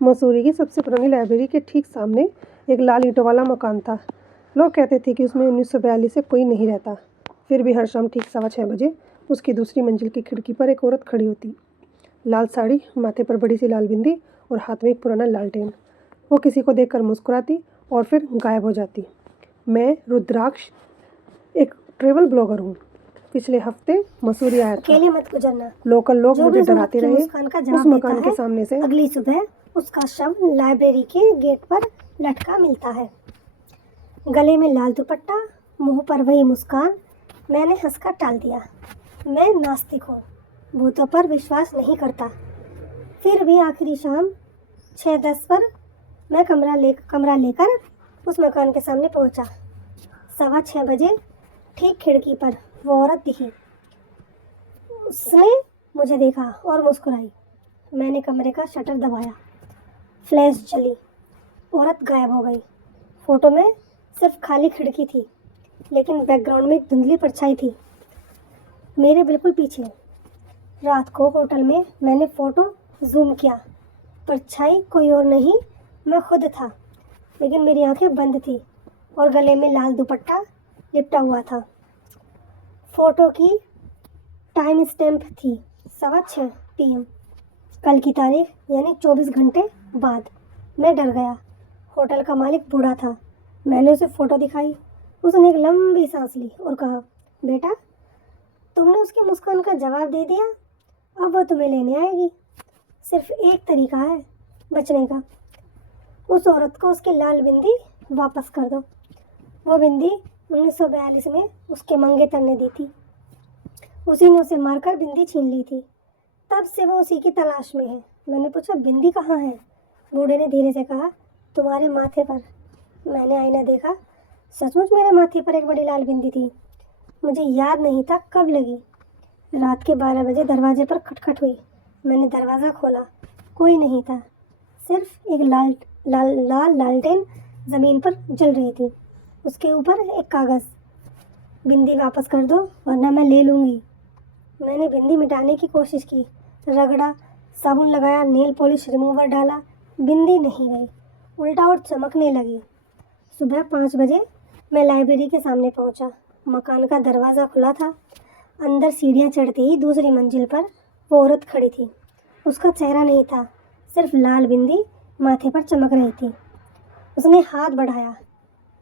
मसूरी की सबसे पुरानी लाइब्रेरी के ठीक सामने एक लाल ईंटों वाला मकान था। लोग कहते थे कि उसमें 1942 से कोई नहीं रहता। फिर भी हर शाम ठीक 6:15 बजे उसकी दूसरी मंजिल की खिड़की पर एक औरत खड़ी होती। लाल साड़ी, माथे पर बड़ी सी लाल बिंदी और हाथ में एक पुराना लालटेन। वो किसी को देखकर मुस्कुराती और फिर गायब हो जाती। मैं रुद्राक्ष, एक ट्रैवल ब्लॉगर हूँ। पिछले हफ्ते मसूरी आया था। अकेले मत गुजरना। लोकल लोग जो मुझे भी डराते रहे। मुस्कान का जवाब उस मकान देता के है, सामने से अगली सुबह उसका शव लाइब्रेरी के गेट पर लटका मिलता है। गले में लाल दुपट्टा, मुंह पर वही मुस्कान। मैंने हंसकर टाल दिया। मैं नास्तिक हूँ, भूतों पर विश्वास नहीं करता। फिर भी आखिरी शाम 6:10 पर मैं कमरा लेकर उस मकान के सामने पहुँचा। 6:15 बजे ठीक खिड़की पर वो औरत दिखी। उसने मुझे देखा और मुस्कुराई। मैंने कमरे का शटर दबाया। फ्लैश जली। औरत गायब हो गई। फोटो में सिर्फ खाली खिड़की थी, लेकिन बैकग्राउंड में एक धुंधली परछाई थी, मेरे बिल्कुल पीछे। रात को होटल में मैंने फोटो जूम किया। परछाई कोई और नहीं, मैं खुद था, लेकिन मेरी आंखें बंद थी और गले में लाल दुपट्टा लिपटा हुआ था। फोटो की टाइम स्टैम्प थी 6:15 PM। कल की तारीख, यानी 24 घंटे बाद। मैं डर गया। होटल का मालिक बूढ़ा था। मैंने उसे फ़ोटो दिखाई। उसने एक लंबी सांस ली और कहा, बेटा, तुमने उसकी मुस्कान का जवाब दे दिया। अब वो तुम्हें लेने आएगी। सिर्फ एक तरीका है बचने का। उस औरत को उसकी लाल बिंदी वापस कर दो। वो बिंदी 1942 में उसके मंगेतर ने दी थी। उसी ने उसे मारकर बिंदी छीन ली थी। तब से वो उसी की तलाश में है। मैंने पूछा, बिंदी कहाँ है? बूढ़े ने धीरे से कहा, तुम्हारे माथे पर। मैंने आईना देखा। सचमुच मेरे माथे पर एक बड़ी लाल बिंदी थी। मुझे याद नहीं था कब लगी। रात के 12 बजे दरवाजे पर खटखट हुई। मैंने दरवाज़ा खोला। कोई नहीं था। सिर्फ एक लालटेन ज़मीन पर जल रही थी। उसके ऊपर एक कागज़। बिंदी वापस कर दो, वरना मैं ले लूँगी। मैंने बिंदी मिटाने की कोशिश की। रगड़ा, साबुन लगाया, नेल पॉलिश रिमूवर डाला। बिंदी नहीं गई, उल्टा और चमकने लगी। सुबह 5 बजे मैं लाइब्रेरी के सामने पहुंचा। मकान का दरवाज़ा खुला था। अंदर सीढ़ियां चढ़ती ही दूसरी मंजिल पर वो औरत खड़ी थी। उसका चेहरा नहीं था, सिर्फ लाल बिंदी माथे पर चमक रही थी। उसने हाथ बढ़ाया।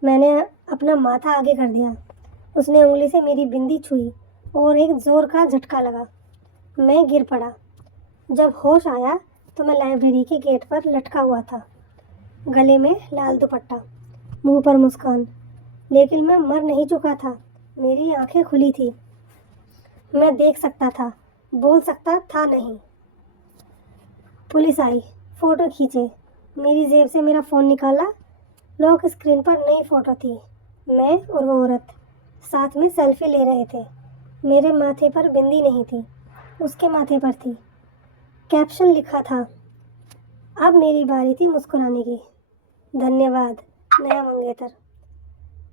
मैंने अपना माथा आगे कर दिया। उसने उंगली से मेरी बिंदी छुई और एक जोर का झटका लगा। मैं गिर पड़ा। जब होश आया तो मैं लाइब्रेरी के गेट पर लटका हुआ था। गले में लाल दुपट्टा, मुंह पर मुस्कान। लेकिन मैं मर नहीं चुका था। मेरी आंखें खुली थी। मैं देख सकता था, बोल सकता था नहीं। पुलिस आई, फ़ोटो खींचे। मेरी जेब से मेरा फ़ोन निकाला। लॉक स्क्रीन पर नई फ़ोटो थी। मैं और वो औरत साथ में सेल्फी ले रहे थे। मेरे माथे पर बिंदी नहीं थी, उसके माथे पर थी। कैप्शन लिखा था, अब मेरी बारी थी मुस्कुराने की। धन्यवाद नया मंगेतर।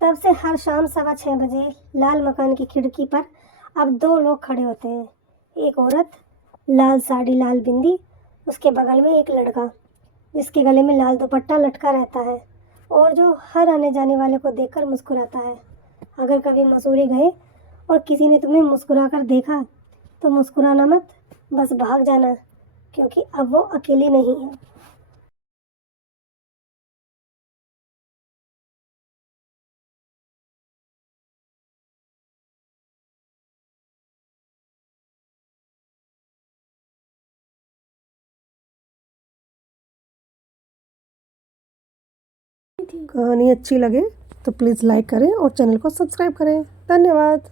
तब से हर शाम 6:15 बजे लाल मकान की खिड़की पर अब 2 लोग खड़े होते हैं। एक औरत, लाल साड़ी लाल बिंदी, उसके बगल में एक लड़का जिसके गले में लाल दुपट्टा लटका रहता है और जो हर आने जाने वाले को देखकर मुस्कुराता है। अगर कभी मसूरी गए और किसी ने तुम्हें मुस्कुरा कर देखा तो मुस्कुराना मत, बस भाग जाना, क्योंकि अब वो अकेली नहीं है। कहानी अच्छी लगे तो प्लीज़ लाइक करें और चैनल को सब्सक्राइब करें। धन्यवाद।